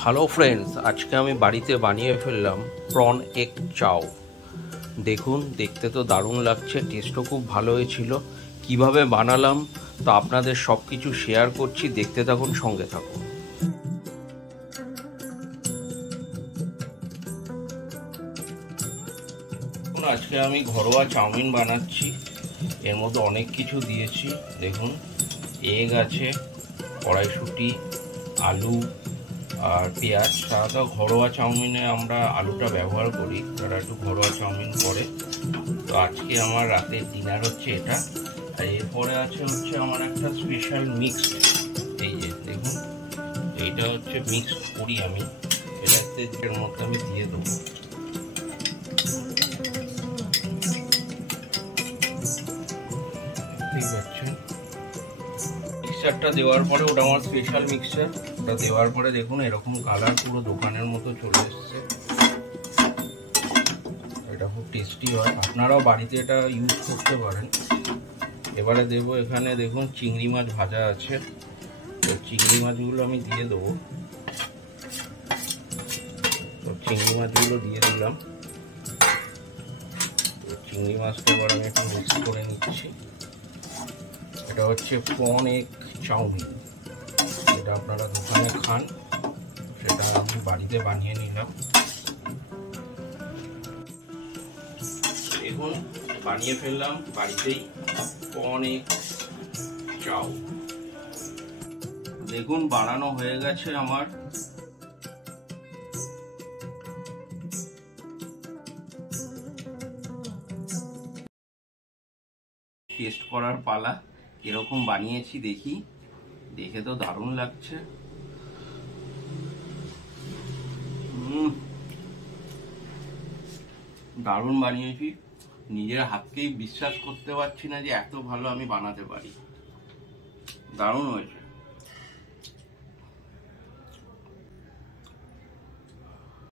Hello friends, আজকে আমি বাড়িতে বানিয়ে ফেললাম প্রন এগ চাও। দেখুন, দেখতে তো দারুণ লাগছে, টেস্টও খুব ভালো হয়েছিল। কিভাবে বানালাম তো আপনাদের সব কিছু শেয়ার করছি, দেখতে থাকুন, সঙ্গে থাকুন। আজকে আমি ঘরোয়া চাউমিন বানাচ্ছি। এর মধ্যে অনেক কিছু দিয়েছি। দেখুন, এগ আছে, কড়াইশুঁটি, আলু আর পেঁয়াজ। সাধারণত ঘরোয়া চাউমিনে আমরা আলুটা ব্যবহার করি, তারা একটু ঘরোয়া চাউমিন করে। তো আজকে আমার রাতের ডিনার হচ্ছে এটা। আর এরপরে হচ্ছে আমার একটা স্পেশাল মিক্সড, এই যে দেখুন, এইটা হচ্ছে মিক্সড করি আমি। এটাতে এর মধ্যে আমি দিয়ে দেবো। ঠিক আছে, মিক্সচারটা দেওয়ার পরে, ওটা আমার স্পেশাল মিক্সচার, ওটা দেওয়ার পরে দেখুন এরকম কালার পুরো দোকানের মতো চলে এসছে। এটা খুব টেস্টি হয়, আপনারাও বাড়িতে এটা ইউজ করতে পারেন। এবারে দেবো এখানে, দেখুন চিংড়ি মাছ ভাজা আছে, তো চিংড়ি মাছগুলো আমি দিয়ে দেবো। তো চিংড়ি মাছগুলো দিয়ে দিলাম। তো চিংড়ি মাছটা এবার আমি একটু মিক্স করে নিচ্ছি। এটা হচ্ছে প্রন এগ চাউমিন, যেটা আপনারা দোকানে খান, সেটা আমি বাড়িতে বানিয়ে নিলাম। দেখুন, বানিয়ে ফেললাম বাড়িতেই প্রন এগ চাউ। দেখুন বানানো হয়ে গেছে আমার। টেস্ট করার পালা। এরকম বানিয়েছি, দেখি, দেখে তো দারুণ লাগছে। দারুণ বানিয়েছি, নিজের হাতকেই বিশ্বাস করতে পারছি না যে এত ভালো আমি বানাতে পারি। দারুণ হয়েছে।